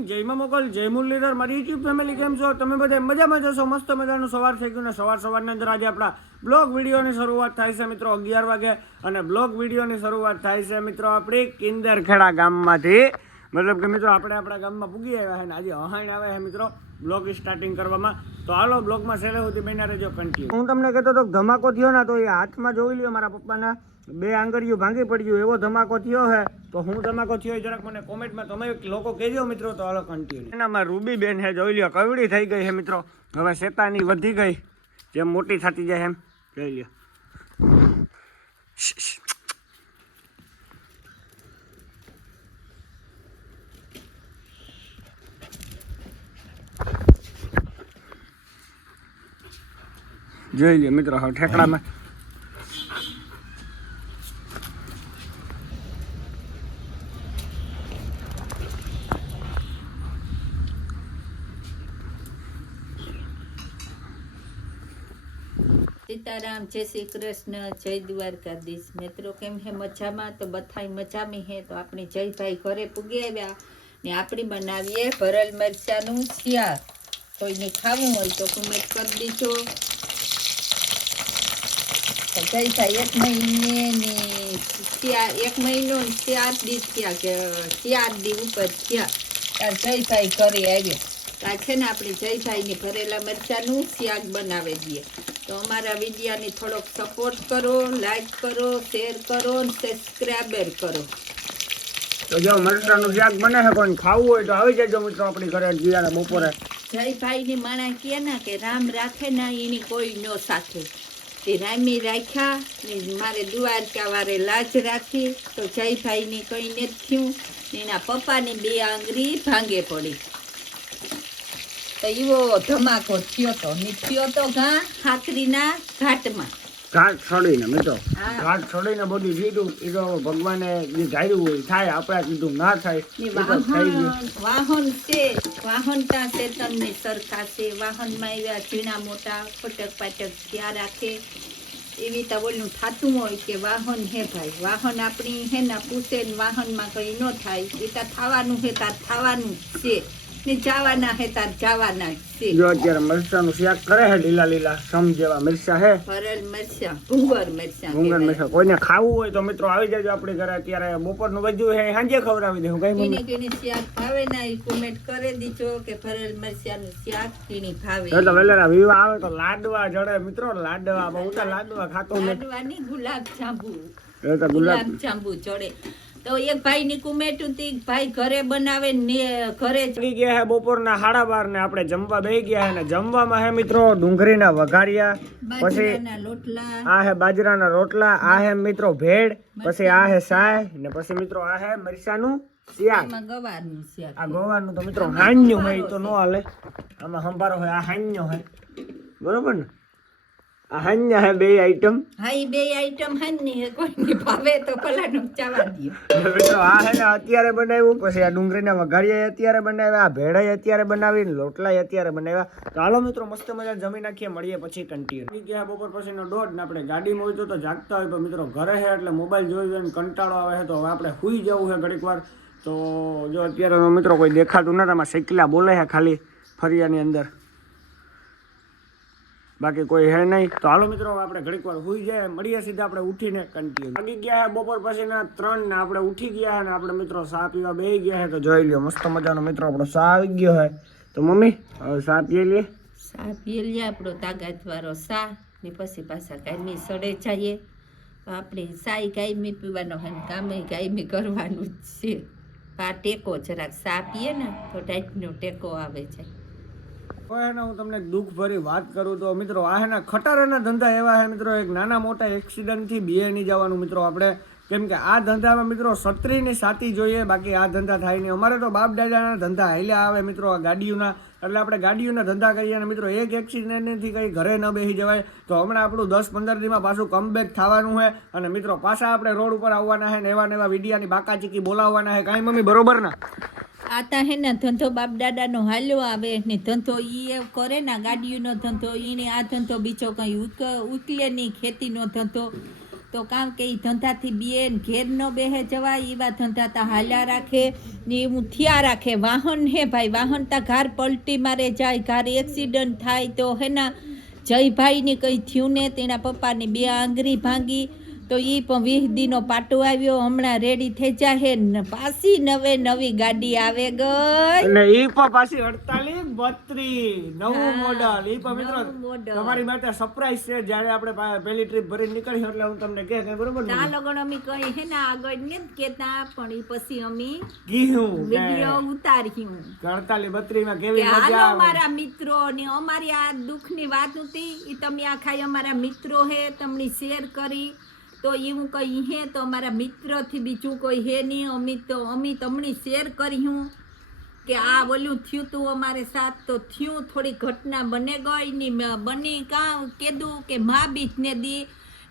Morning જય મોગલ, જય મુરલીધર મારી યુટ્યુબ ફેમિલી કેમ છો? તમે બધા મજામાં જશો મસ્ત મજાનું સવાર થઈ ગયું ને સવાર સવારની અંદર આજે આપણા બ્લોગ વિડીયોની શરૂઆત થાય છે મિત્રો અગિયાર વાગે અને બ્લોગ વિડીયોની શરૂઆત થાય છે મિત્રો આપણી કિંદરખેડા ગામમાંથી. મતલબ કે મિત્રો આપણે આપણા ગામમાં પૂગી આવ્યા છે ને આજે અહાણ આવ્યા છે મિત્રો. બ્લોગ સ્ટાર્ટિંગ કરવામાં. તો હાલો બ્લોગમાં છેલ્લે સુધી બન્યા રહેજો કન્ટિન્યુ હું તમને કહેતો હતો ધમાકો થયો ને તો એ હાથમાં જોઈ લ્યો મારા પપ્પાના બે આંગળીઓ ભાંગી પડ્યું એવો ધમાકો થયો હે. તો હું ધમાકો થયો એ જરાક મને કોમેન્ટમાં તમે લોકો કહેજો મિત્રો તો હાલો કન્ટિન્યુ એનામાં રૂબી બેન હે જોઈ લ્યો કવડી થઈ ગઈ હે મિત્રો. હવે શેતાની વધી ગઈ જેમ મોટી થતી જાય એમ. જોઈ લ્યો. જોઈ લ્યો મિત્રો, હવે ઠેકડામાં. સીતારામ, જય શ્રી કૃષ્ણ, જય દ્વારકાધીશ. મિત્રો, કેમ હે મજામાં? તો બધાય મજામાં હે? તો આપણે જયભાઈ ઘરે પૂગી આવ્યા ને આપણે બનાવીએ ભરલ મરચાનું શિયાર કોઈને ખાવું હોય તો કમેન્ટ કરી દીજો. જયભાઈ એક મહિને ને શિયાર એક મહિનો ને ચાર દી થયા કે ચાર દી ઉપર થયા. ત્યારે જયભાઈ ઘરે આવ્યો. આ છે ને આપણે જયભાઈને ભરેલા મરચાનું શાક બનાવી દઈએ. તો અમારા વિડીયાને થોડોક સપોર્ટ કરો લાઈક કરો શેર કરો ને સબસ્ક્રાઈબર કરો. તો જો મરચાનું શાક બને છે કોઈ ખાવું હોય તો આવી જજો મિત્રો આપણી ઘરે જીયાના બપોરે. જયભાઈની માણા કહે ને કે રામ રાખે ના એની કોઈ નો સાથે. એ રામી રાખ્યા ને મારે દ્વારકા વારે લાજ રાખી તો જયભાઈને કંઈ ને થયું. ને એના પપ્પાની બે આંગળી ભાંગે પડી. તો એવો ધમાકો થયો તો, ને થયો તો ઘા ખાતરીના ઘાટમાં. ઘાટ છોડીને મિત્રો. ઘાટ છોડીને બધું કીધું એ તો ભગવાને જે ધાર્યું હોય થાય આપણે કીધું ના થાય વાહન વાહન છે વાહન ત્યાં છે તમને સરખા છે વાહનમાં એવા ઝીણા મોટા ફટક પાટક ત્યાં રાખે. એવી તવલનું થતું હોય કે વાહન હે ભાઈ વાહન આપણી હે ના પૂછે વાહનમાં કંઈ ન થાય એ તો થવાનું હે તાર થવાનું છે. ને જવાના હે તાર જવાના છે. જો અત્યારે મરચાનું શાક કરે છે લીલા લીલા સમ જેવા મરચા છે ભરેલ મરચાં ભૂંગર મરચાં ડુંગર મરચા. કોઈને ખાવું હોય તો મિત્રો આવી જજો આપણી ઘરે. અત્યારે બપોરનું વધ્યું છે સાંજે ખવડાવી દઉં કઈ કીની મમ્મી શાક ભાવે ના એ કોમેન્ટ કરી દીજો કે ફરેલ મરચાંનું શાક કીની ભાવે. એ વેલેરા વિવાહ આવે તો લાડવા જડે. મિત્રો લાડવા પણ લાડવા ખાતો લાડવાની ગુલાબ જાંબુ. ગુલાબ ગુલાબ જાંબુ ચડે તો એક ભાઈ ની કુમેટું તી ભાઈ ઘરે બનાવે ને ઘરે ચડી ગયા હે બપોરના સાડા બાર ને આપણે જમવા બેહી ગયા હે ને જમવામાં હે મિત્રો ડુંગળીના વઘારિયા પછી આ હે બાજરાના રોટલા આ હે મિત્રો ભેળ પછી આ હે સાય ને પછી મિત્રો આ હે મરચાનું આ ગોવાનું તો મિત્રો હાન્યું હોય તો ન હાલે. આમાં સંભારો હોય આ હાન્યો હોય બરોબર ને? હાન્યા હે બે આઈટમ હા એ બે આઈટમ હાની હે કોઈને ભાવે તો પલાનું ચાવા દયો મિત્રો આ હે ને અત્યારે બનાવ્યું પછી આ ડુંગળીના વઘારિયા અત્યારે બનાવ્યા આ ભેળાએ અત્યારે બનાવી લોટલાએ અત્યારે બનાવ્યા. તો મિત્રો મસ્ત મજા જમી નાખીએ મળીએ પછી કન્ટિન્યુ ગયા બપોર પછીનો દોઢ ને આપણે ગાડીમાં હોય તો તો જાગતા હોય તો મિત્રો ઘરે છે એટલે મોબાઈલ જોઈ જોઈને કંટાળો આવે છે તો હવે આપણે સુઈ જવું છે ઘડીક વાર. તો જો અત્યારે મિત્રો કોઈ દેખાતું નથી આમાં સાયકલા બોલે છે ખાલી ફરિયાની અંદર. બાકી કોઈ હે નહીં. તો હાલો મિત્રો આપણે ઘડીક વાર સુઈ જાય, મળીએ સીધા આપણે ઉઠીને કન્ટિન્યુ લાગી ગયા હે બપોર પછીના ત્રણ ને આપણે ઉઠી ગયા હે ને આપણે મિત્રો સા પીવા બે ગયા હે, તો જોઈ લ્યો, મસ્ત મજાનો મિત્રો આપણો સા આવી ગયો હે. તો મમ્મી, હવે સા પીએ લઈએ સા પીએ લઈએ આપણો તાકાત વાળો સા ને પછી પાછા કાયમી સડે જઈએ. આપણે સાઈ કાયમી પીવાનો ને કામે કાયમી કરવાનું જ છે. આ ટેકો જરાક સા પીએ ને, તો ડાયટનો ટેકો આવે છે. હે ને હું તમને દુઃખ ભરી વાત કરું તો મિત્રો આ હે ને ખટારાના ધંધા એવા હે મિત્રો, એક નાના મોટા એક્સિડન્ટથી બે નહીં જવાનું મિત્રો આપણે. કેમ કે આ ધંધામાં મિત્રો સત્રીની સાથી જોઈએ, બાકી આ ધંધા થાય નહીં. અમારે તો બાપ દાદાના ધંધા હાલ્યા આવે મિત્રો આ ગાડીઓના. એટલે આપણે ગાડીઓના ધંધા કરીએ અને મિત્રો, એક એક્સિડન્ટથી કંઈ ઘરે ન બેસી જવાય. તો હમણાં આપણું દસ પંદર દીમાં પાછું કમબેક થવાનું છે. અને મિત્રો, પાછા આપણે રોડ ઉપર આવવાના છે ને એવા ને એવા વિડીયાની બાકાચીકી બોલાવવાના છે. કાંઈ મમ્મી, બરોબર ને? આ તા હે ને, ધંધો બાપ દાદાનો હાલ્યો આવે ને ધંધો ઈ એ કરે ને ગાડીઓનો ધંધો એને આ ધંધો, બીજો કંઈ ઉક ઉકલે નહીં, ખેતીનો ધંધો. તો કામ કે એ ધંધાથી બેન ઘેર ન બેહે જવાય એવા ધંધા તા હાલ્યા રાખે ને એવું થયા રાખે. વાહન હે ભાઈ, વાહન તા ઘર પલટી મારે જાય, ઘર એક્સિડન્ટ થાય તો હેના જયભાઈને કંઈ થયું ને તેના પપ્પાની બે આંગળી ભાંગી તો એ પણ વીસ દીનો પાટો આવ્યો હમણાં રેડી થઈ જાહે પાછી નવે નવી ગાડી આવે ગઈ. એટલે ઈ પણ પાછી અડતાલીસ બત્રીસ નવું મોડલ ઈ પણ મિત્રો તમારી માટે સરપ્રાઈઝ છે જ્યારે આપણે પહેલી ટ્રીપ ભરીને નીકળી એટલે હું તમને કહે કે બરોબર ના? લગણ અમે કઈ હે ને આગળ ને કેતા પણ ઈ પછી અમે ગીહું વીડિયો ઉતાર્યું. અડતાલીસ બત્રીસમાં કે કેવી મજા આવે? અમારા મિત્રો ને અમારી આ દુઃખની વાત હતી એ તમે આખા અમારા મિત્રો હે તમને શેર કરી. તો એવું કંઈ હે તો મારા મિત્રથી બીજું કોઈ હે નહીં. અમિત તો અમિત તમને શેર કર્યું કે આ બોલ્યું થયું તું અમારે સાથ. તો થયું થોડી ઘટના બને ગઈ ની બની કાં કીધું કે મા બીજને દી.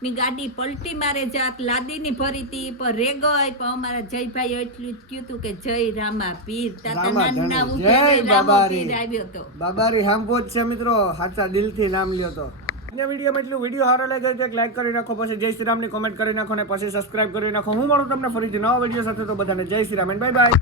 ની ગાડી પલટી મારે જાત લાદીની ભરી હતી પણ રે ગઈ. પણ અમારા જયભાઈ એટલું જ કયું તું કે જય રામા પીર. તાતા નાના ધણી. રામા પીર આવ્યો તો. બાબારી હાંભો જ છે મિત્રો. સાચા દિલથી નામ લ્યો તો. આજના વિડીયોમાં એટલું વીડિયો સારો લાગે તો એક લાઈક કરી નાખો, પછી જય શ્રી રામની કોમેન્ટ કરી નાખો ને પછી સબસ્ક્રાઇબ કરી નાખો. હું મળું તમને ફરીથી નવા વીડિયો સાથે, તો બધાને જય શ્રી રામ બાય બાય